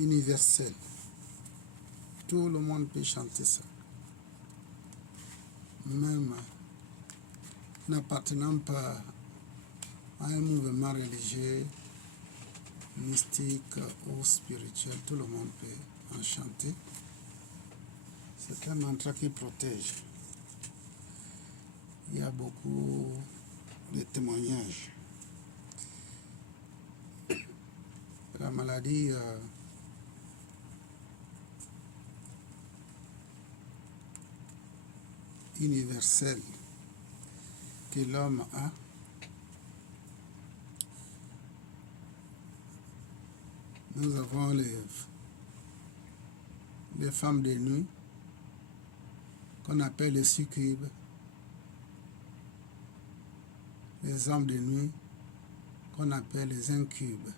universel. Tout le monde peut chanter ça. Même n'appartenant pas à un mouvement religieux, mystique ou spirituel, tout le monde peut en chanter. C'est un mantra qui protège. Il y a beaucoup de témoignages. La maladie universelle que l'homme a, nous avons les femmes de nuit qu'on appelle les succubes, les hommes de nuit qu'on appelle les incubes,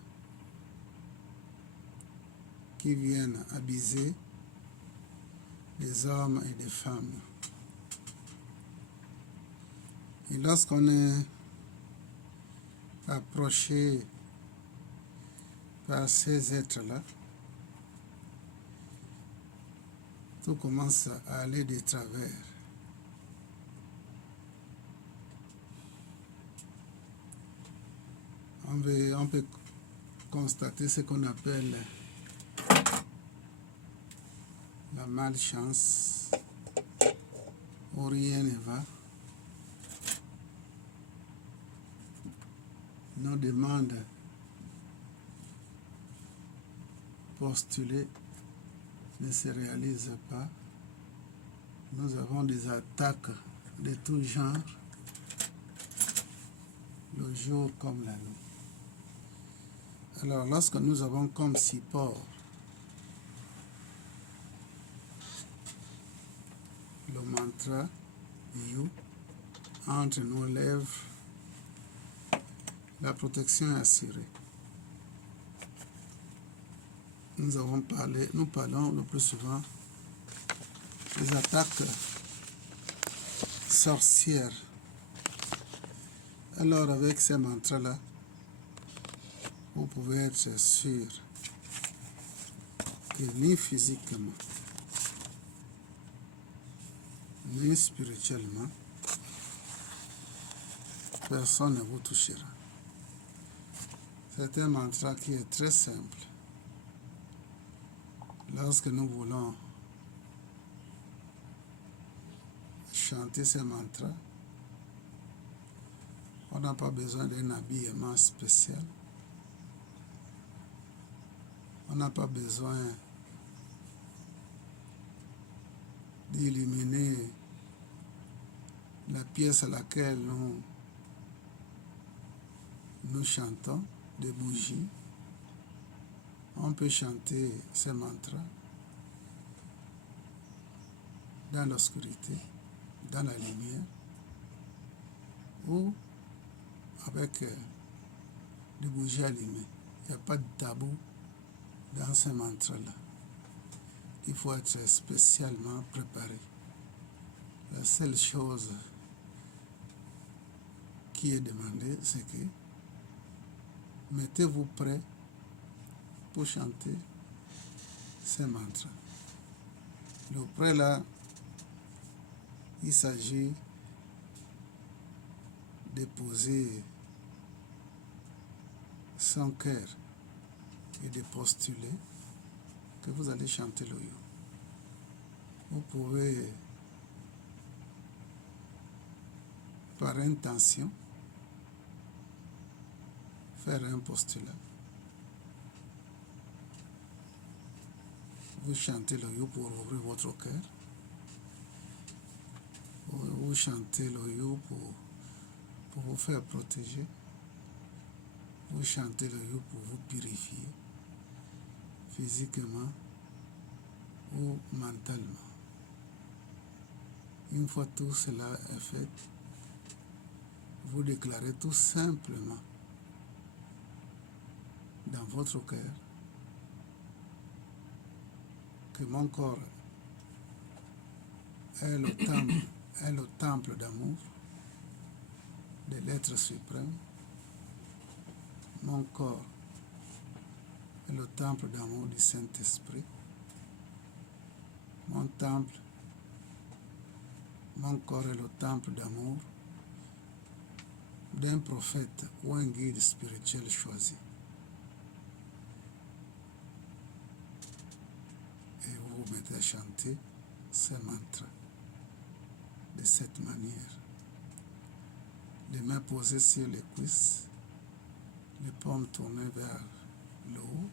qui viennent abuser les hommes et les femmes. Et lorsqu'on est approché par ces êtres-là, tout commence à aller de travers. On peut constater ce qu'on appelle la malchance, où rien ne va. Nos demandes postulées ne se réalisent pas. Nous avons des attaques de tout genre, le jour comme la nuit. Alors, lorsque nous avons comme support le mantra You entre nos lèvres, la protection est assurée. Nous parlons le plus souvent des attaques sorcières. Alors, avec ces mantras-là, vous pouvez être sûr que ni physiquement, ni spirituellement, personne ne vous touchera. C'est un mantra qui est très simple. Lorsque nous voulons chanter ces mantras, on n'a pas besoin d'un habillement spécial. On n'a pas besoin d'illuminer la pièce à laquelle nous chantons, des bougies. On peut chanter ces mantras dans l'obscurité, dans la lumière, ou avec des bougies allumées. Il n'y a pas de tabou dans ces mantras-là. Il faut être spécialement préparé. La seule chose qui est demandée, c'est que mettez-vous prêt pour chanter ces mantras. Le prêt là, il s'agit de poser son cœur et de postuler que vous allez chanter le You. Vous pouvez, par intention, faire un postulat. Vous chantez le You pour ouvrir votre cœur. Vous chantez le You pour vous faire protéger. Vous chantez le You pour vous purifier, physiquement ou mentalement. Une fois tout cela est fait, vous déclarez tout simplement dans votre cœur que mon corps est le temple d'amour de l'être suprême. Mon corps est le temple d'amour du Saint-Esprit. Mon temple, mon corps est le temple d'amour d'un prophète ou un guide spirituel choisi. Et vous vous mettez à chanter ce mantra de cette manière. Les mains posées sur les cuisses, les paumes tournées vers le haut,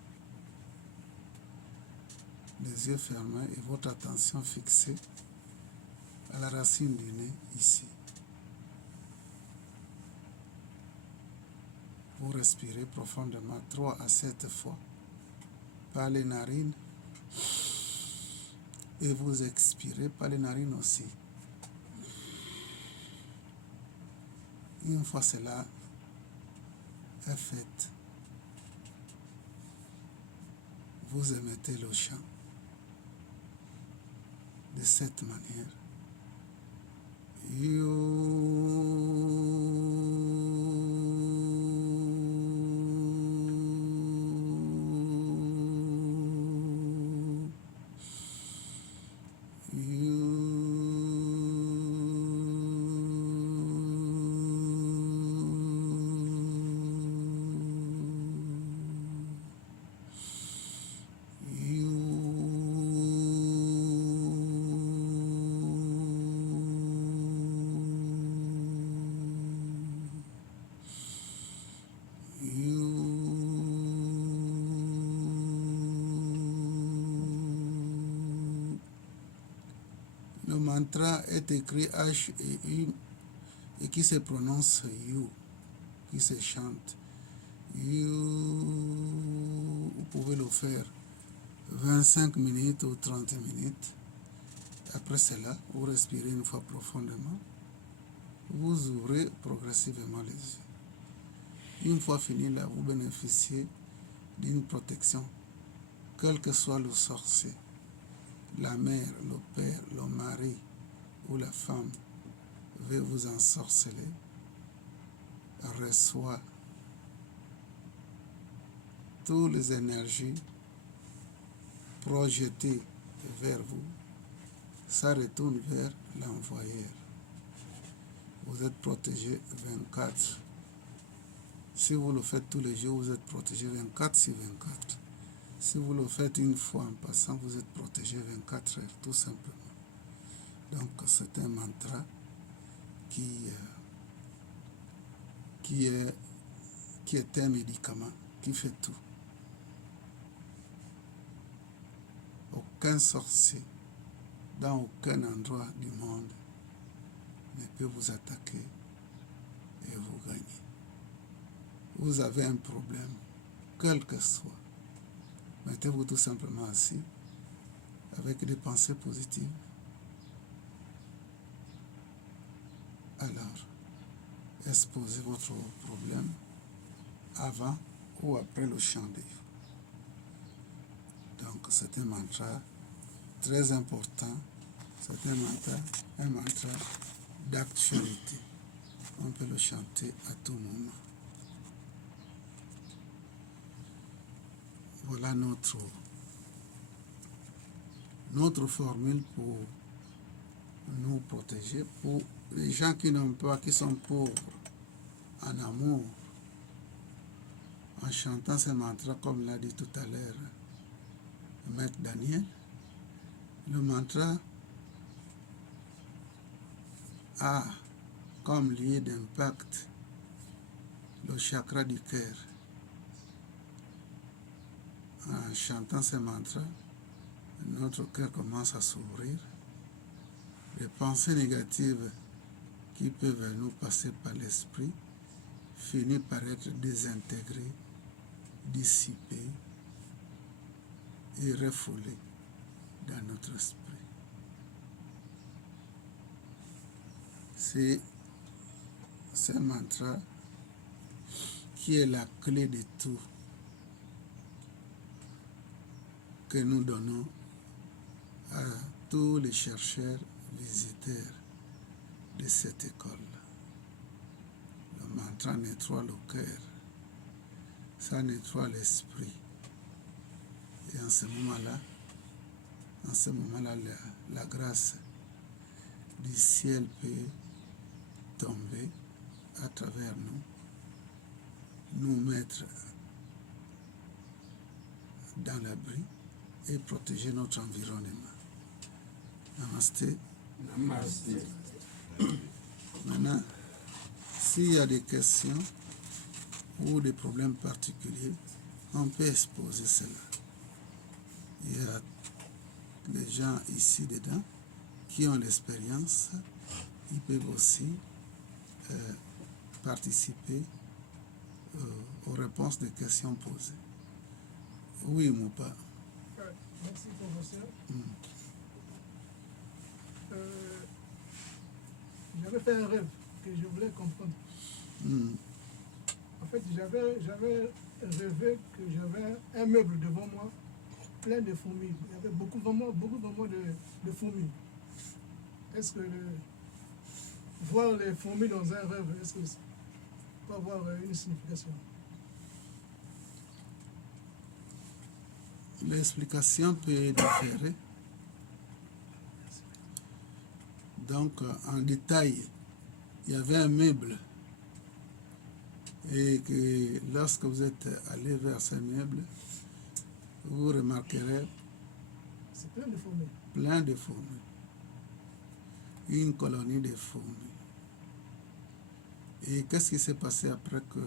les yeux fermés et votre attention fixée à la racine du nez ici. Vous respirez profondément 3 à 7 fois par les narines et vous expirez par les narines aussi. Une fois cela est fait, vous émettez le chant de cette manière. Le mantra est écrit H et U et qui se prononce You, qui se chante. You, vous pouvez le faire 25 minutes ou 30 minutes. Après cela, vous respirez une fois profondément. Vous ouvrez progressivement les yeux. Une fois fini là, vous bénéficiez d'une protection, quel que soit le sorcier. La mère, le père, le mari ou la femme veut vous ensorceler, reçoit toutes les énergies projetées vers vous, ça retourne vers l'envoyeur. Vous êtes protégé 24. Si vous le faites tous les jours, vous êtes protégé 24 sur 24. Si vous le faites une fois en passant, vous êtes protégé 24 heures, tout simplement. Donc, c'est un mantra qui est un médicament qui fait tout. Aucun sorcier, dans aucun endroit du monde, ne peut vous attaquer et vous gagner. Vous avez un problème, quel que soit. Mettez-vous tout simplement assis avec des pensées positives. Alors, exposez votre problème avant ou après le chant des livres. Donc, c'est un mantra très important. C'est un mantra d'actualité. On peut le chanter à tout moment. Voilà notre formule pour nous protéger. Pour les gens qui n'ont pas, qui sont pauvres en amour, en chantant ce mantra, comme l'a dit tout à l'heure Maître Daniel, le mantra a comme lieu d'impact le chakra du cœur. En chantant ce mantra, notre cœur commence à s'ouvrir. Les pensées négatives qui peuvent nous passer par l'esprit finissent par être désintégrées, dissipées et refoulées dans notre esprit. C'est ce mantra qui est la clé de tout que nous donnons à tous les chercheurs visiteurs de cette école. Le mantra nettoie le cœur, ça nettoie l'esprit, Et en ce moment-là, la grâce du ciel peut tomber à travers nous mettre dans l'abri et protéger notre environnement. Namasté. Namasté. Maintenant, s'il y a des questions ou des problèmes particuliers, on peut exposer cela. Il y a les gens ici dedans qui ont l'expérience, ils peuvent aussi participer aux réponses des questions posées. Oui, Moupa. Merci, professeur. J'avais fait un rêve que je voulais comprendre. En fait, j'avais rêvé que j'avais un meuble devant moi plein de fourmis. Il y avait beaucoup de fourmis. Est-ce que voir les fourmis dans un rêve, est-ce que ça peut avoir une signification? L'explication peut différer. Donc, en détail, il y avait un meuble et que lorsque vous êtes allé vers ce meuble, vous remarquerez c'est plein de fourmis. Plein de fourmis. Une colonie de fourmis. Et qu'est-ce qui s'est passé après que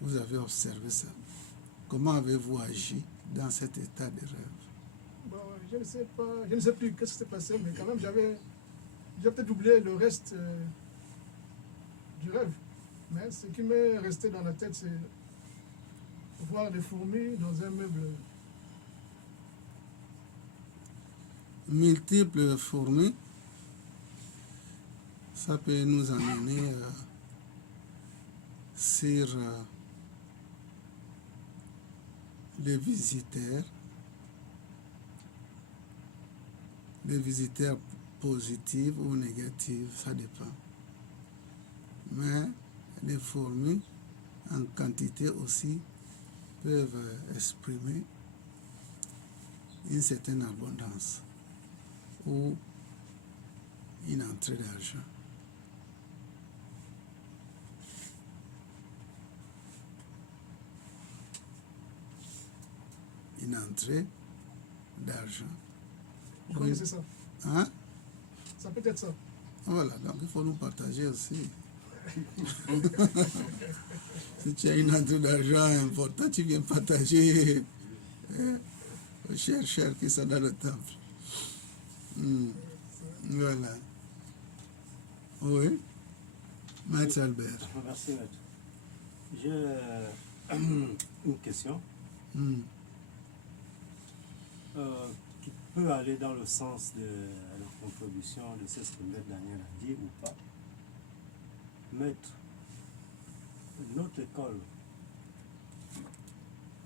vous avez observé ça? Comment avez-vous agi dans cet état de rêve? Bon, je ne sais pas, je ne sais plus qu'est-ce qui s'est passé, mais quand même j'ai peut-être oublié le reste du rêve. Mais ce qui m'est resté dans la tête, c'est voir des fourmis dans un meuble. Multiples fourmis, ça peut nous amener sur les visiteurs positifs ou négatifs, ça dépend. Mais les fourmis, en quantité aussi, peuvent exprimer une certaine abondance ou une entrée d'argent. Une entrée d'argent. Vous connaissez ça? Hein? Ça peut être ça. Voilà, donc il faut nous partager aussi. Si tu as une entrée d'argent importante, tu viens partager aux chercheurs qui sont dans le temple. Voilà. Oui. Maître Albert. Merci, maître. J'ai une question qui peut aller dans le sens de la contribution de ce que Maître Daniel a dit ou pas. Maître, notre école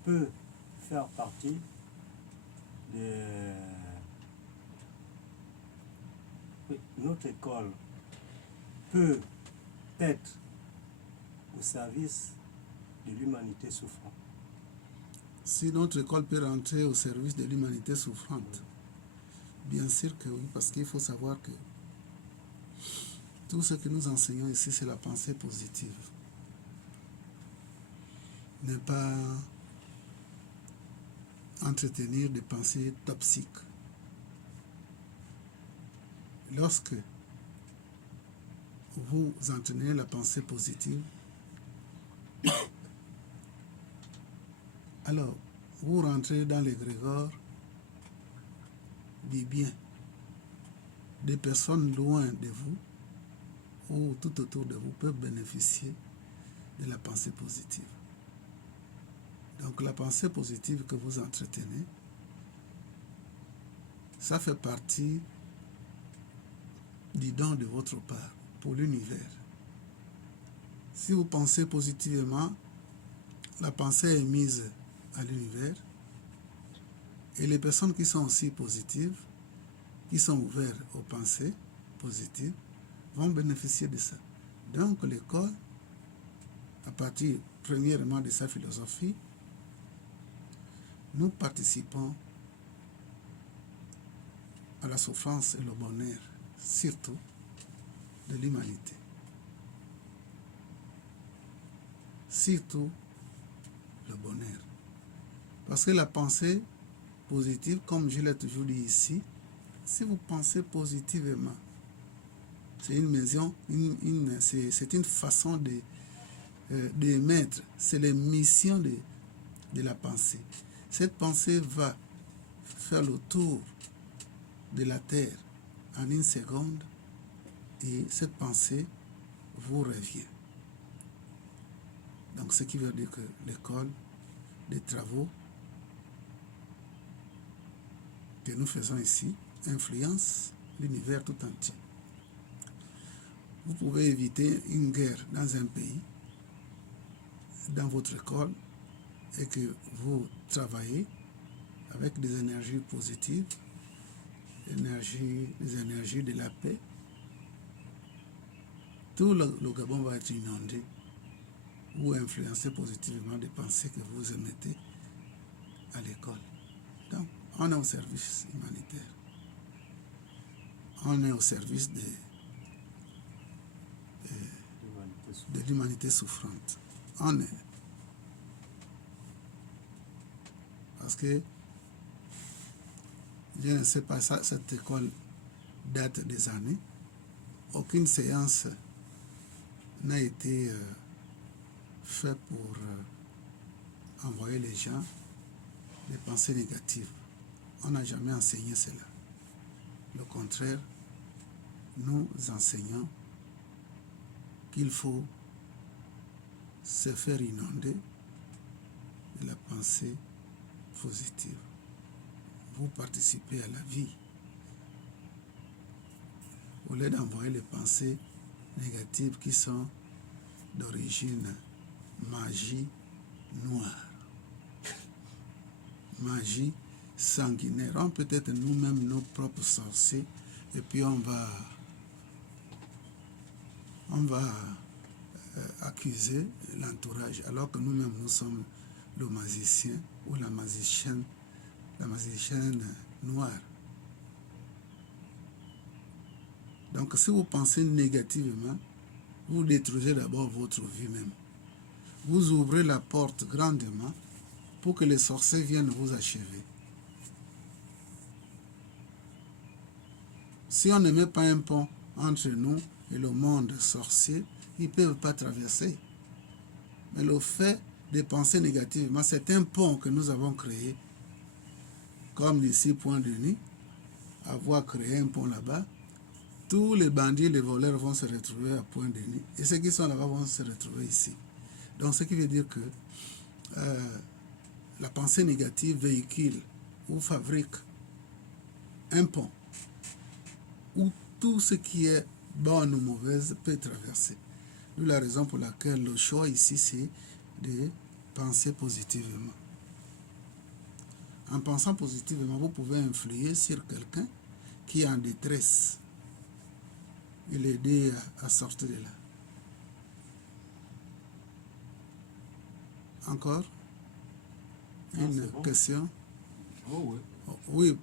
peut faire partie notre école peut être au service de l'humanité souffrante. Si notre école peut rentrer au service de l'humanité souffrante, bien sûr que oui, parce qu'il faut savoir que tout ce que nous enseignons ici, c'est la pensée positive. Ne pas entretenir des pensées toxiques. Lorsque vous entraînez la pensée positive, alors vous rentrez dans l'égrégore du bien. Des personnes loin de vous ou tout autour de vous peuvent bénéficier de la pensée positive. Donc la pensée positive que vous entretenez, ça fait partie du don de votre part pour l'univers. Si vous pensez positivement, la pensée est mise à l'univers et les personnes qui sont aussi positives, qui sont ouvertes aux pensées positives, vont bénéficier de ça. Donc l'école, à partir premièrement de sa philosophie, nous participons à la souffrance et le bonheur, surtout de l'humanité. Surtout le bonheur. Parce que la pensée positive, comme je l'ai toujours dit ici, si vous pensez positivement, c'est une maison, c'est une façon d'émettre, c'est la mission de la pensée. Cette pensée va faire le tour de la Terre en une seconde et cette pensée vous revient. Donc ce qui veut dire que l'école, les travaux que nous faisons ici influencent l'univers tout entier. Vous pouvez éviter une guerre dans un pays, dans votre école, et que vous travaillez avec des énergies positives, des énergies de la paix. Tout le Gabon va être inondé ou influencé positivement des pensées que vous émettez à l'école. Donc, on est au service humanitaire. On est au service de l'humanité souffrante. On est. Parce que, je ne sais pas, cette école date des années. Aucune séance n'a été faite pour envoyer les gens des pensées négatives. On n'a jamais enseigné cela. Le contraire, nous enseignons qu'il faut se faire inonder de la pensée positive. Vous participez à la vie. Au lieu d'envoyer les pensées négatives qui sont d'origine magie noire, magie sanguinaire. On peut être nous-mêmes nos propres sorciers et puis on va accuser l'entourage alors que nous-mêmes nous sommes le magicien ou la magicienne noire. Donc si vous pensez négativement, vous détruisez d'abord votre vie même. Vous ouvrez la porte grandement pour que les sorciers viennent vous achever. Si on ne met pas un pont entre nous et le monde sorcier, ils ne peuvent pas traverser. Mais le fait de penser négativement, c'est un pont que nous avons créé. Comme d'ici Point-Denis, avoir créé un pont là-bas, tous les bandits, les voleurs vont se retrouver à Point-Denis. Et ceux qui sont là-bas vont se retrouver ici. Donc, ce qui veut dire que la pensée négative véhicule ou fabrique un pont où tout ce qui est bon ou mauvais peut traverser. D'où la raison pour laquelle le choix ici, c'est de penser positivement. En pensant positivement, vous pouvez influer sur quelqu'un qui est en détresse et l'aider à sortir de là. Encore une question? Oh, oui.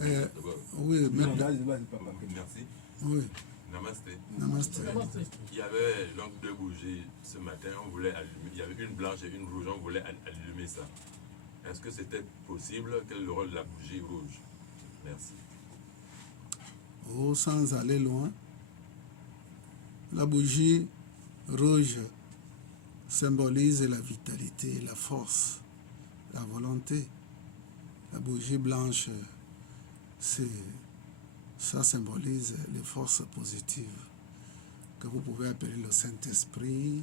Oui. Oui, Merci. Oui. Namasté. Namaste. Il y avait donc 2 bougies ce matin, on voulait allumer. Il y avait une blanche et une rouge, on voulait allumer ça. Est-ce que c'était possible? Quel est le rôle de la bougie rouge? Merci. Oh, sans aller loin, la bougie rouge symbolise la vitalité, la force, la volonté. La bougie blanche, ça symbolise les forces positives que vous pouvez appeler le Saint-Esprit.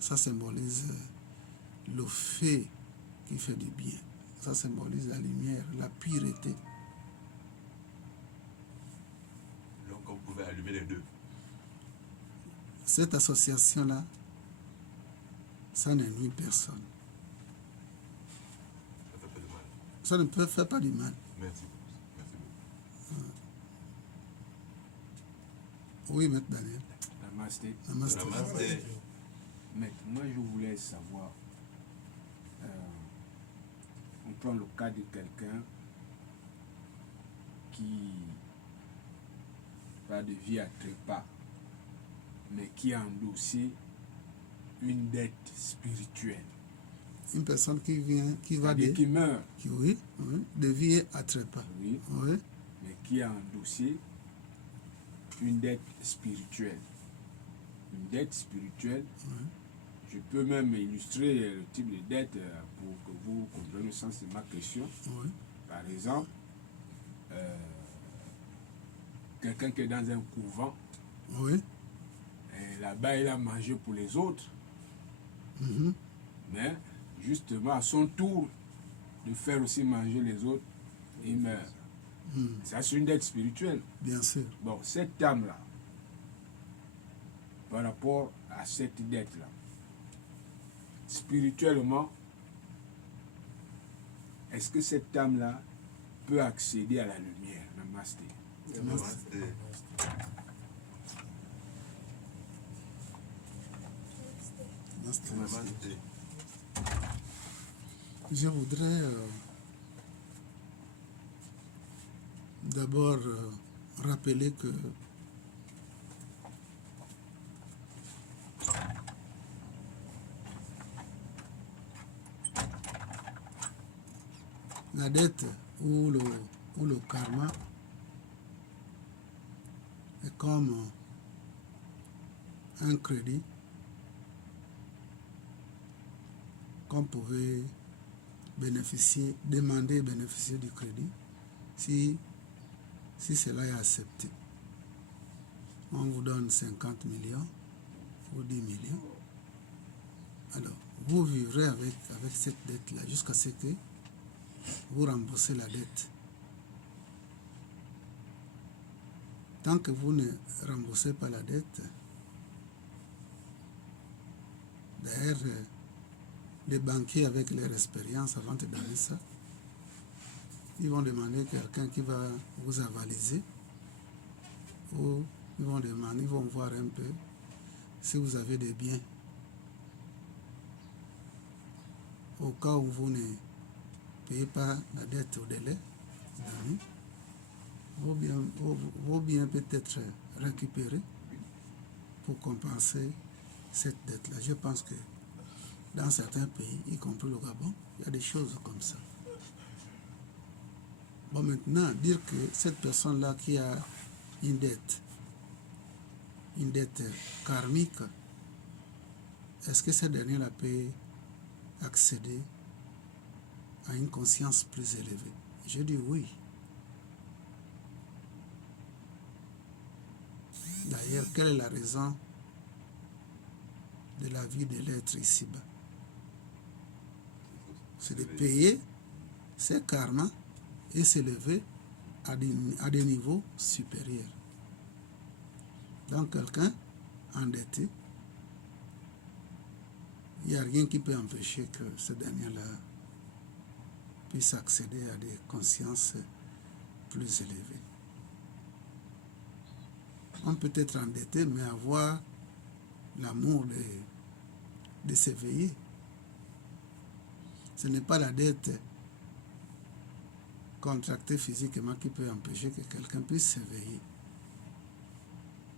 Ça symbolise le fait qui fait du bien. Ça symbolise la lumière, la pureté. Donc on pouvait allumer les deux. Cette association-là, ça ne nuit personne. Ça fait pas de mal. Ça ne peut faire pas du mal. Merci. Merci beaucoup. Oui, Maître Daniel. Namasté. Namaste. Namasté. Mais moi, je voulais savoir, on prends le cas de quelqu'un qui va de vie à trépas, mais qui a endossé une dette spirituelle. Une personne qui vient, qui va C'est-à-dire de, qui meurt, oui, de vie à trépas. oui, Oui, mais qui a endossé une dette spirituelle. Une dette spirituelle, je peux même illustrer le type de dette pour que vous compreniez le sens de ma question. oui, Par exemple, quelqu'un qui est dans un couvent, oui. et là-bas il a mangé pour les autres, Mhm. mais justement à son tour de faire aussi manger les autres, il meurt. Ça, c'est une dette spirituelle. Bien sûr. Bon, cette âme-là, par rapport à cette dette-là, spirituellement, est-ce que cette âme-là peut accéder à la lumière? Namasté. Namasté. Namasté. Je voudrais d'abord rappeler que la dette ou le karma est comme un crédit qu'on pouvait bénéficier, demander bénéficier du crédit si cela est accepté. On vous donne 50 millions ou 10 millions. Alors, vous vivrez avec cette dette-là jusqu'à ce que vous remboursez la dette. Tant que vous ne remboursez pas la dette, d'ailleurs, les banquiers avec leur expérience avant de donner ça, ils vont demander quelqu'un qui va vous avaliser ou ils vont voir un peu si vous avez des biens. Au cas où vous ne payez pas la dette au délai donné, vos biens peuvent être récupérés pour compenser cette dette-là. Je pense que dans certains pays, y compris le Gabon, il y a des choses comme ça. Bon, maintenant, dire que cette personne-là qui a une dette karmique, est-ce que cette dernière peut accéder à une conscience plus élevée? Je dis oui. D'ailleurs, quelle est la raison de la vie de l'être ici-bas? C'est de payer ses karmas et s'élever à des niveaux supérieurs. Donc, quelqu'un endetté, il n'y a rien qui peut empêcher que ce dernier-là puisse accéder à des consciences plus élevées. On peut être endetté, mais avoir l'amour de s'éveiller. Ce n'est pas la dette contractée physiquement qui peut empêcher que quelqu'un puisse s'éveiller.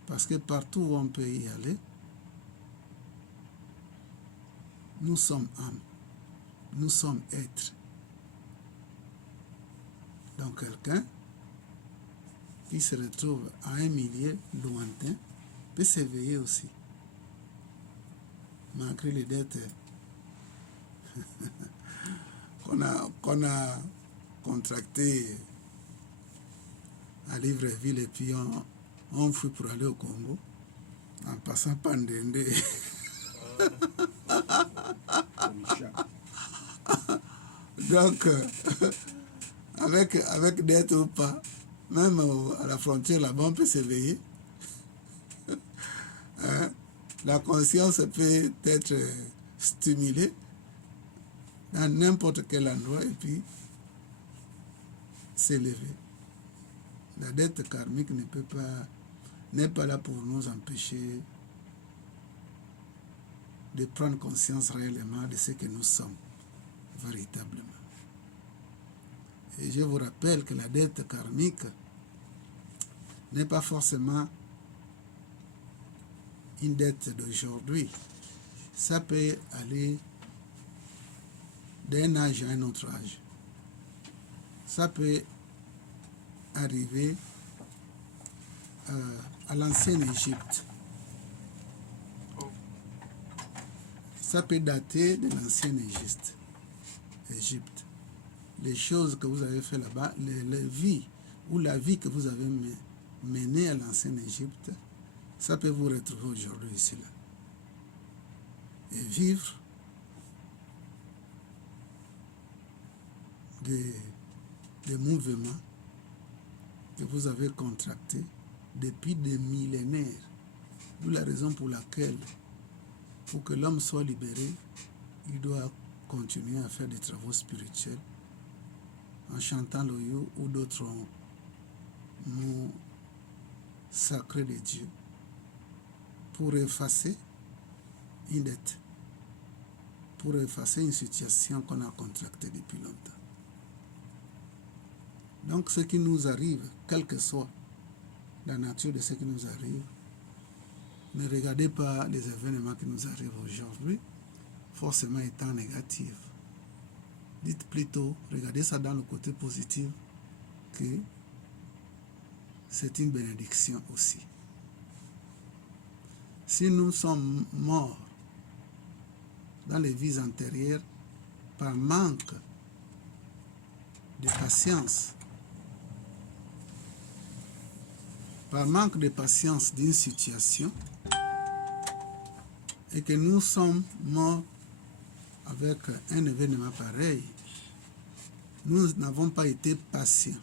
Parce que partout où on peut y aller, nous sommes âmes, nous sommes êtres. Donc quelqu'un qui se retrouve à un milieu lointain peut s'éveiller aussi, malgré les dettes qu'on a contractées à Libreville et puis on fut pour aller au Congo en passant par Ndende. Donc, avec dette ou pas, même à la frontière là-bas, on peut s'éveiller. Hein? La conscience peut être stimulée dans n'importe quel endroit et puis s'élever. La dette karmique n'est pas là pour nous empêcher de prendre conscience réellement de ce que nous sommes véritablement. Et je vous rappelle que la dette karmique n'est pas forcément une dette d'aujourd'hui. Ça peut aller d'un âge à un autre âge. Ça peut arriver à l'ancienne Égypte. Ça peut dater de l'ancienne Égypte. Les choses que vous avez fait là-bas, les vies ou la vie que vous avez menée à l'ancienne Égypte, ça peut vous retrouver aujourd'hui ici là. Et vivre des mouvements que vous avez contractés depuis des millénaires. D'où la raison pour laquelle, pour que l'homme soit libéré, il doit continuer à faire des travaux spirituels en chantant l'oyo ou d'autres mots sacrés de Dieu pour effacer une dette, pour effacer une situation qu'on a contractée depuis longtemps. Donc ce qui nous arrive, quelle que soit la nature de ce qui nous arrive, ne regardez pas les événements qui nous arrivent aujourd'hui forcément étant négatifs. Dites plutôt, regardez ça dans le côté positif, que c'est une bénédiction aussi. Si nous sommes morts dans les vies antérieures par manque de patience, d'une situation, et que nous sommes morts avec un événement pareil, nous n'avons pas été patients.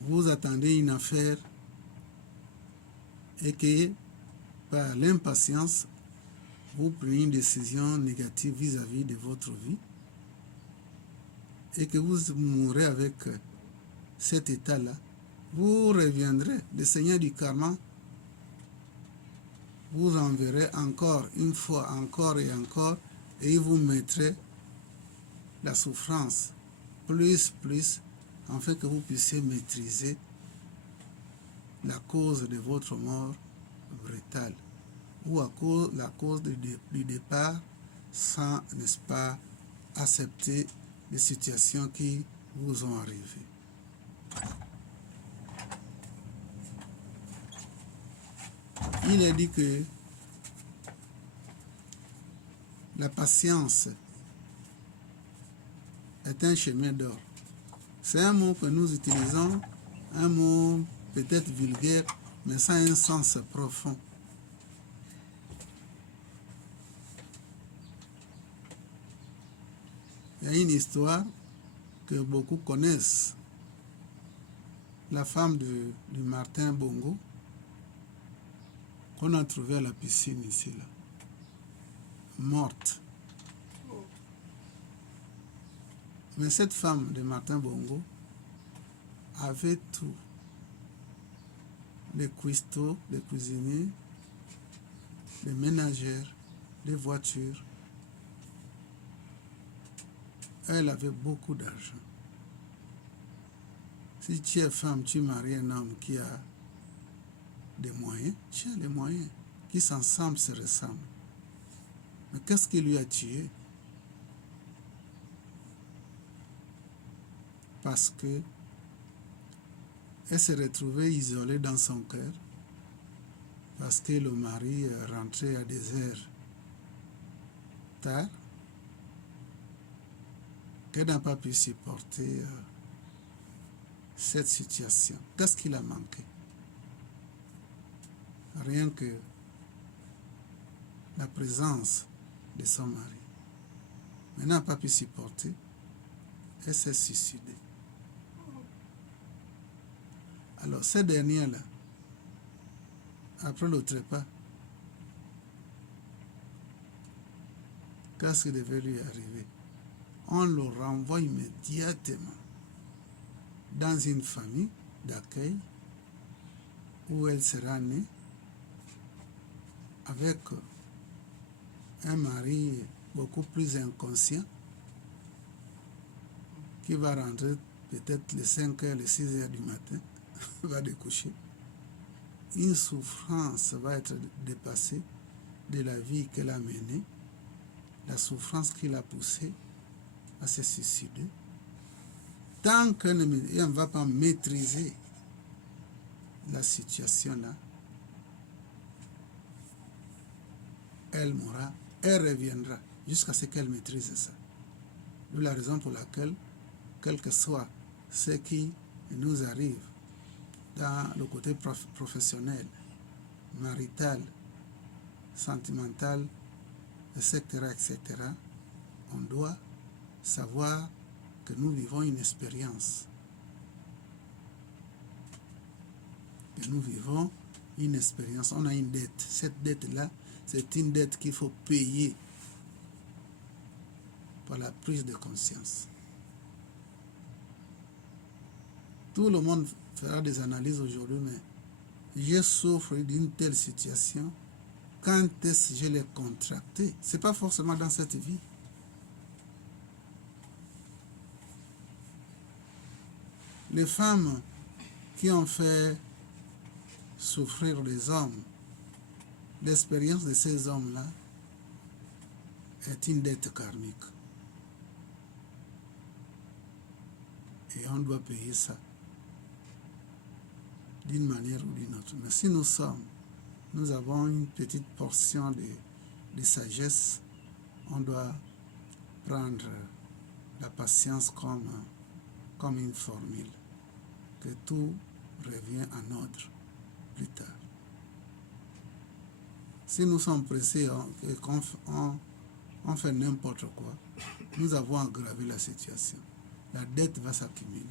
Vous attendez une affaire et que par l'impatience, vous prenez une décision négative vis-à-vis de votre vie et que vous mourrez avec cet état-là, vous reviendrez. Le Seigneur du karma vous enverrez encore une fois, encore et encore, et il vous mettrait la souffrance plus, afin que vous puissiez maîtriser la cause de votre mort brutale ou la cause du départ sans, n'est-ce pas, accepter les situations qui vous ont arrivé. Il est dit que la patience est un chemin d'or. C'est un mot que nous utilisons, un mot peut-être vulgaire, mais ça a un sens profond. Il y a une histoire que beaucoup connaissent. La femme du Martin Bongo, qu'on a trouvée à la piscine ici, là, morte. Mais cette femme de Martin Bongo avait tout. Les cuistots, les cuisiniers, les ménagères, les voitures. Elle avait beaucoup d'argent. Si tu es femme, tu maries un homme qui a des moyens, tu as les moyens, qui s'ensemble se ressemblent. Mais qu'est-ce qui lui a tué? Parce que elle s'est retrouvée isolée dans son cœur, parce que le mari rentrait à des heures tard, qu'elle n'a pas pu supporter cette situation. Qu'est-ce qu'il a manqué? Rien que la présence de son mari. Mais elle n'a pas pu supporter, elle s'est suicidée. Alors, cette dernière-là, après le trépas, qu'est-ce qui devait lui arriver? On le renvoie immédiatement dans une famille d'accueil où elle sera née avec un mari beaucoup plus inconscient qui va rentrer peut-être les 5 heures, les 6 heures du matin, va découcher. Une souffrance va être dépassée de la vie qu'elle a menée, la souffrance qui l'a poussée à se suicider. Tant qu'elle ne va pas maîtriser la situation là, elle mourra, elle reviendra jusqu'à ce qu'elle maîtrise ça. C'est la raison pour laquelle, quel que soit ce qui nous arrive dans le côté professionnel, marital, sentimental, etc., etc., on doit savoir que nous vivons une expérience. Que nous vivons une expérience. On a une dette. Cette dette-là, c'est une dette qu'il faut payer par la prise de conscience. Tout le monde fera des analyses aujourd'hui, mais je souffre d'une telle situation. Quand est-ce que je l'ai contracté? Ce n'est pas forcément dans cette vie. Les femmes qui ont fait souffrir les hommes, l'expérience de ces hommes-là est une dette karmique. Et on doit payer ça d'une manière ou d'une autre. Mais si nous avons une petite portion de sagesse, on doit prendre la patience comme une formule, que tout revient en ordre plus tard. Si nous sommes pressés et qu'on fait n'importe quoi, nous avons aggravé la situation. La dette va s'accumuler.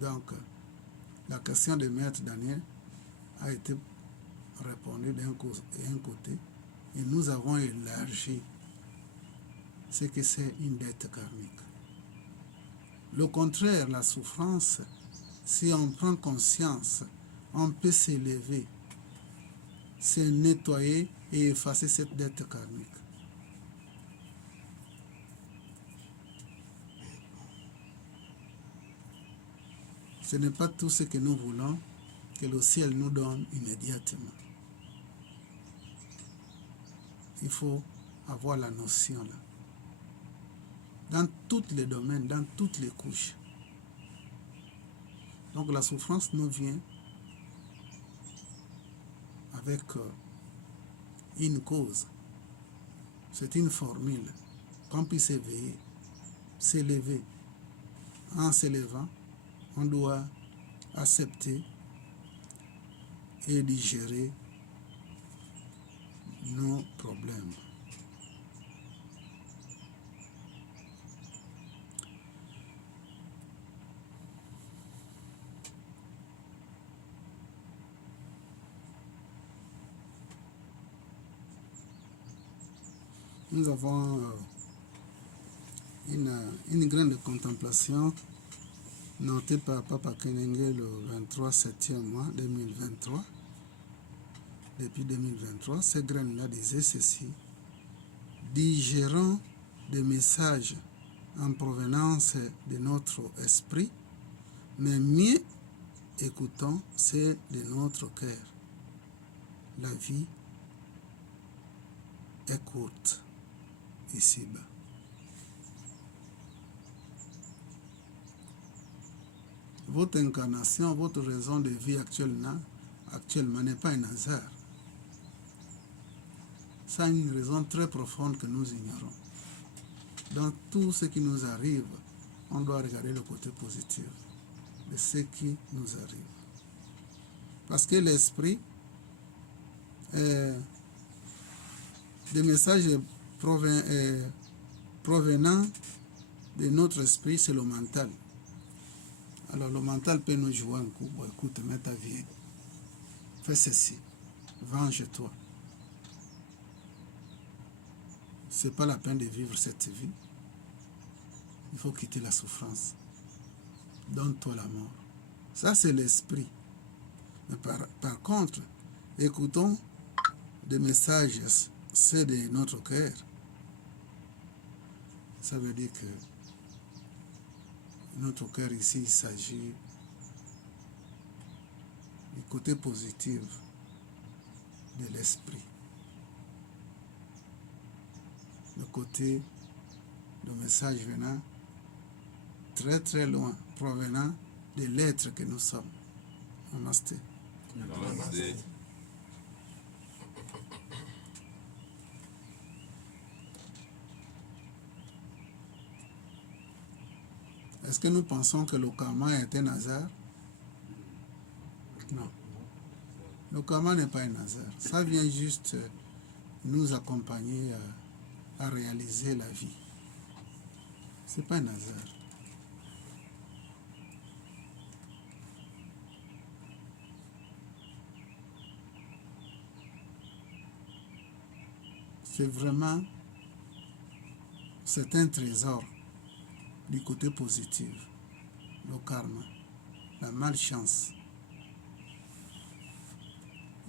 Donc, la question de Maître Daniel a été répondue d'un côté et nous avons élargi ce que c'est une dette karmique. Le contraire, la souffrance, si on prend conscience, on peut s'élever, se nettoyer et effacer cette dette karmique. Ce n'est pas tout ce que nous voulons que le ciel nous donne immédiatement. Il faut avoir la notion là. Dans tous les domaines, dans toutes les couches. Donc la souffrance nous vient avec une cause. C'est une formule qu'on puisse s'élever. En s'élevant, on doit accepter et digérer nos problèmes. Nous avons une grande contemplation notée par Papa Kenenge le 23 septième mois 2023. Depuis 2023, ces graines-là disaient ceci: digérons des messages en provenance de notre esprit, mais mieux écoutons ceux de notre cœur. La vie est courte ici-bas. Votre incarnation, votre raison de vie actuellement n'est pas un hasard. Ça a une raison très profonde que nous ignorons. Dans tout ce qui nous arrive, on doit regarder le côté positif de ce qui nous arrive. Parce que l'esprit, des messages provenant de notre esprit, c'est le mental. Alors le mental peut nous jouer un coup. Bon, écoute, mets ta vie, fais ceci, venge-toi. C'est pas la peine de vivre cette vie. Il faut quitter la souffrance. Donne-toi la mort. Ça, c'est l'esprit. Mais par contre, écoutons des messages, c'est de notre cœur. Ça veut dire que notre cœur ici, il s'agit du côté positif de l'esprit. Le côté de message venant très très loin, provenant de l'être que nous sommes. Namasté. Namasté. Est-ce que nous pensons que le karma est un hasard? Non. Le karma n'est pas un hasard. Ça vient juste nous accompagner à réaliser la vie. Ce n'est pas un hasard. C'est vraiment, c'est un trésor du côté positif, le karma, la malchance.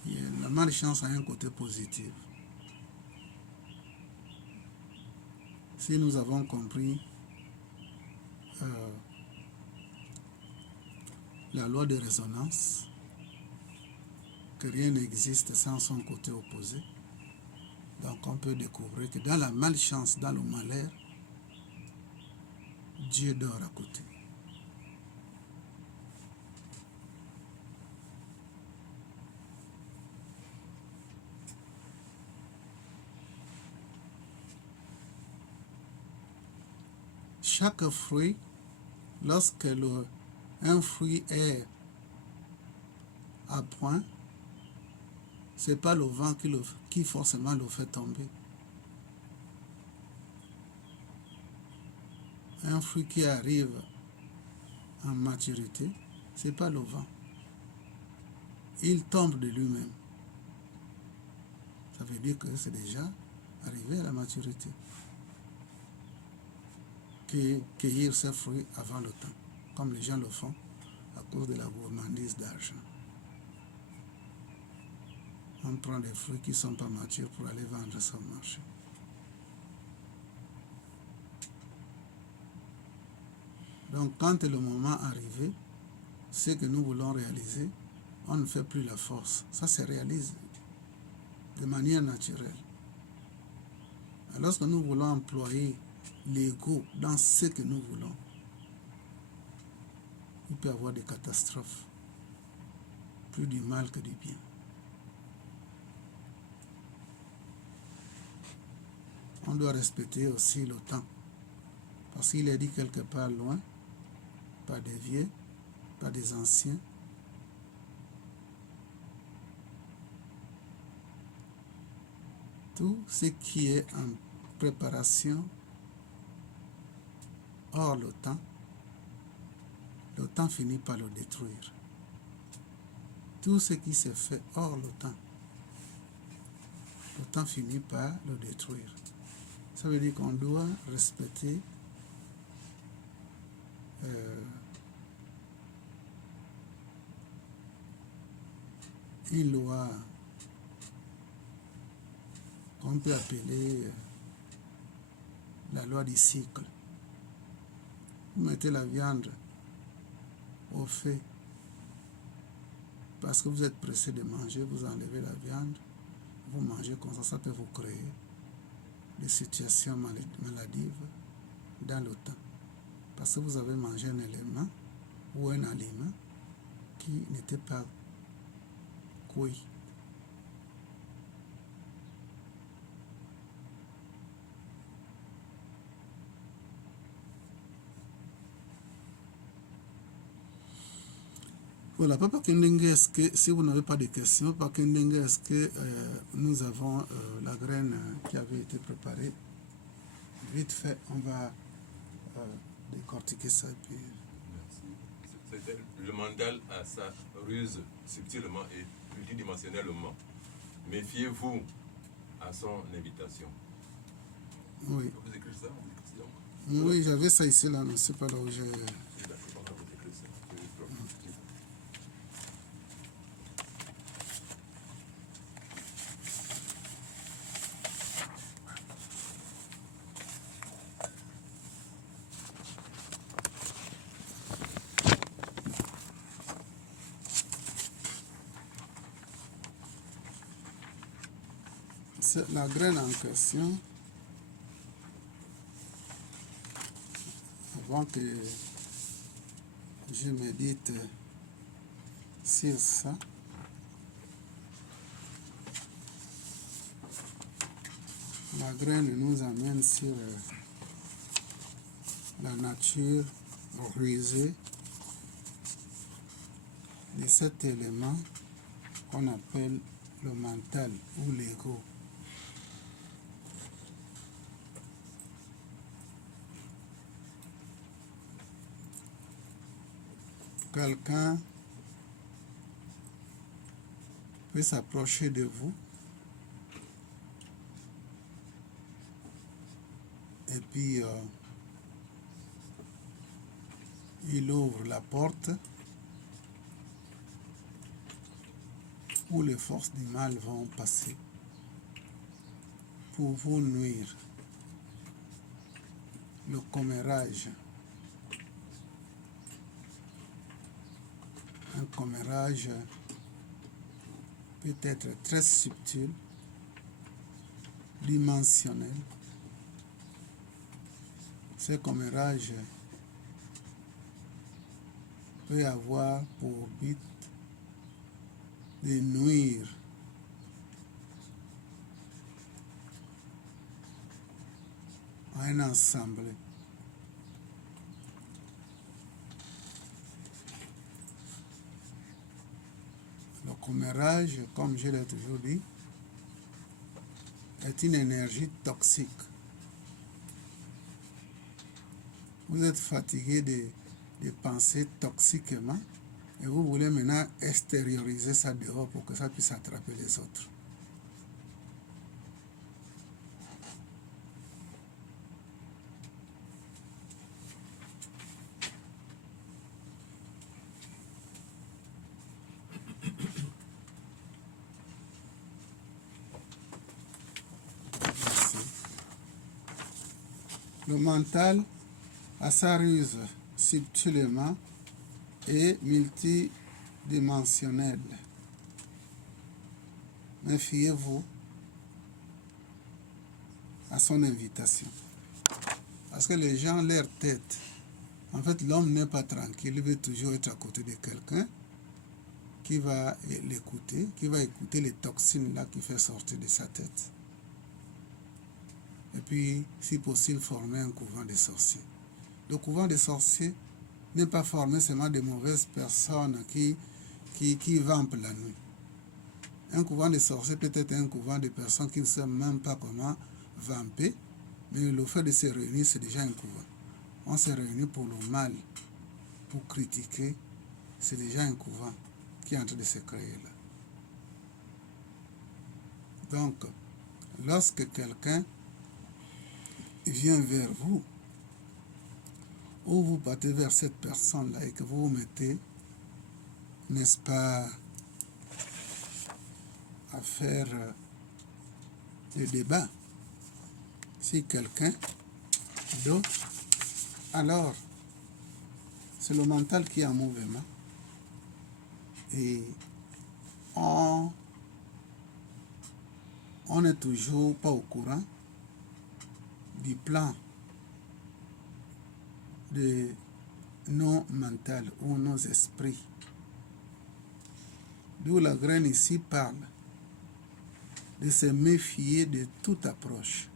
Et la malchance a un côté positif. Si nous avons compris la loi de résonance, que rien n'existe sans son côté opposé, donc on peut découvrir que dans la malchance, dans le malheur, Dieu dort à côté. Chaque fruit, lorsque un fruit est à point, ce n'est pas le vent qui forcément le fait tomber. Un fruit qui arrive en maturité, ce n'est pas le vent. Il tombe de lui-même. Ça veut dire que c'est déjà arrivé à la maturité. Cueillir ces fruits avant le temps, comme les gens le font à cause de la gourmandise d'argent. On prend des fruits qui ne sont pas matures pour aller vendre ça au marché. Donc, quand est le moment arrivé, ce que nous voulons réaliser, on ne fait plus la force. Ça se réalise de manière naturelle. Alors, lorsque nous voulons employer l'ego dans ce que nous voulons, il peut y avoir des catastrophes, plus du mal que du bien. On doit respecter aussi le temps, parce qu'il est dit quelque part loin, pas des vieux, pas des anciens. Tout ce qui est en préparation hors le temps finit par le détruire. Tout ce qui se fait hors le temps finit par le détruire. Ça veut dire qu'on doit respecter une loi qu'on peut appeler la loi du cycle. Vous mettez la viande au feu parce que vous êtes pressé de manger, vous enlevez la viande, vous mangez comme ça, ça peut vous créer des situations maladives dans le temps. Parce que vous avez mangé un élément ou un aliment qui n'était pas cuit. Voilà, Papa Kendenge, est-ce que, si vous n'avez pas de questions, Papa Kendenge, est-ce que nous avons la graine qui avait été préparée? Vite fait, on va décortiquer ça. Puis... C'était le mandal à sa ruse subtilement et multidimensionnellement. Méfiez-vous à son invitation. Oui. Vous écrivez ça? Oui, j'avais ça ici, là, mais c'est pas là où j'ai... La graine en question, avant que je médite sur ça, la graine nous amène sur la nature rusée de cet élément qu'on appelle le mental ou l'ego. Quelqu'un peut s'approcher de vous et puis il ouvre la porte où les forces du mal vont passer pour vous nuire. Le commérage. Un commérage peut être très subtil, dimensionnel. Ce commérage peut avoir pour but de nuire à un ensemble. Le commérage, comme je l'ai toujours dit, est une énergie toxique. Vous êtes fatigué de penser toxiquement et vous voulez maintenant extérioriser ça dehors pour que ça puisse attraper les autres. Merci. Le mental a sa ruse subtilement et multidimensionnelle. Méfiez-vous à son invitation. Parce que les gens, leur tête, en fait, l'homme n'est pas tranquille, il veut toujours être à côté de quelqu'un qui va l'écouter, qui va écouter les toxines là qui fait sortir de sa tête. Et puis, si possible, former un couvent de sorciers. Le couvent des sorciers n'est pas formé seulement de mauvaises personnes qui vampent la nuit. Un couvent de sorciers peut être un couvent de personnes qui ne savent même pas comment vamper, mais le fait de se réunir, c'est déjà un couvent. On s'est réunis pour le mal, pour critiquer, c'est déjà un couvent qui est en train de se créer là. Donc, lorsque quelqu'un vient vers vous, ou vous partez vers cette personne-là et que vous vous mettez, n'est-ce pas, à faire des débats si quelqu'un d'autre, alors c'est le mental qui est en mouvement et on n'est toujours pas au courant du plan de nos mentales ou nos esprits. D'où la graine ici parle de se méfier de toute approche.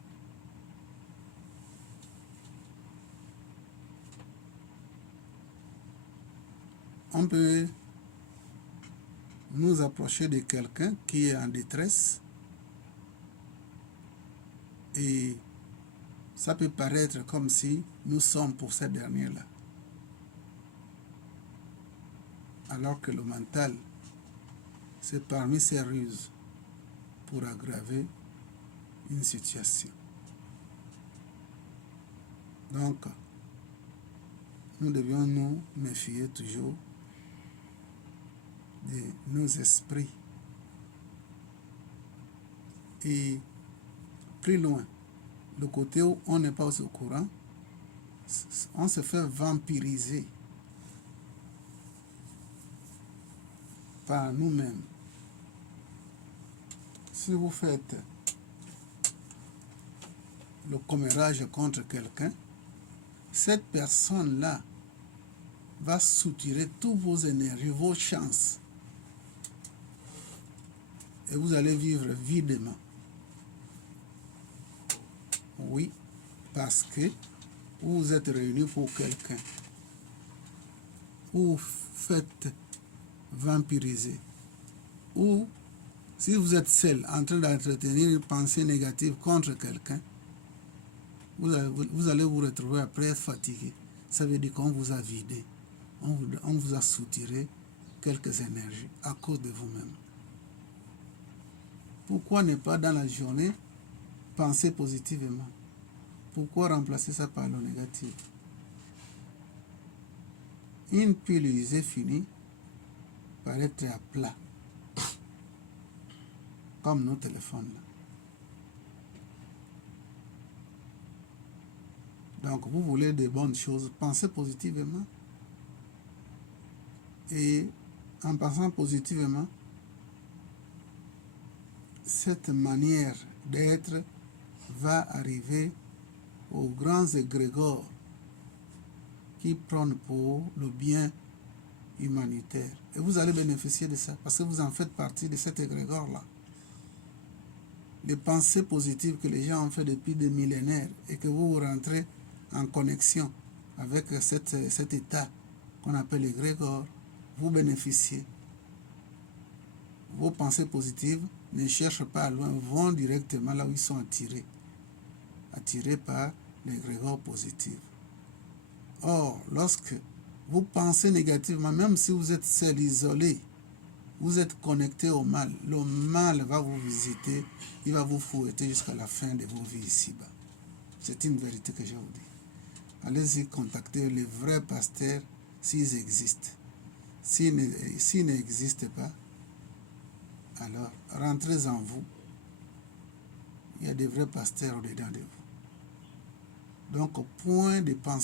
On peut nous approcher de quelqu'un qui est en détresse et ça peut paraître comme si nous sommes pour cette dernière-là. Alors que le mental, c'est parmi ses ruses pour aggraver une situation. Donc, nous devions nous méfier toujours de nos esprits. Et plus loin, le côté où on n'est pas au courant, on se fait vampiriser par nous-mêmes. Si vous faites le commérage contre quelqu'un, cette personne-là va soutirer toutes vos énergies, vos chances. Et vous allez vivre videment. Oui, parce que vous êtes réunis pour quelqu'un. Vous faites vampiriser. Ou si vous êtes seul en train d'entretenir une pensée négative contre quelqu'un, vous allez vous retrouver après être fatigué. Ça veut dire qu'on vous a vidé. On vous a soutiré quelques énergies à cause de vous-même. Pourquoi ne pas dans la journée penser positivement? Pourquoi remplacer ça par le négatif? Une pile usée finit par être à plat, comme nos téléphones là. Donc vous voulez de bonnes choses, pensez positivement. Et en pensant positivement, cette manière d'être va arriver aux grands égrégores qui prennent pour le bien humanitaire. Et vous allez bénéficier de ça parce que vous en faites partie de cet égrégore-là. Les pensées positives que les gens ont fait depuis des millénaires et que vous rentrez en connexion avec cet état qu'on appelle égrégore, vous bénéficiez. Vos pensées positives ne cherchent pas à loin, vont directement là où ils sont attirés par l'égrégore positif. Or, lorsque vous pensez négativement, même si vous êtes seul, isolé, vous êtes connecté au mal, le mal va vous visiter, il va vous fouetter jusqu'à la fin de vos vies ici-bas. C'est une vérité que je vous dis. Allez-y contacter les vrais pasteurs s'ils existent. S'ils n'existent pas, alors rentrez en vous. Il y a des vrais pasteurs au-dedans de vous. Donc, au point de penser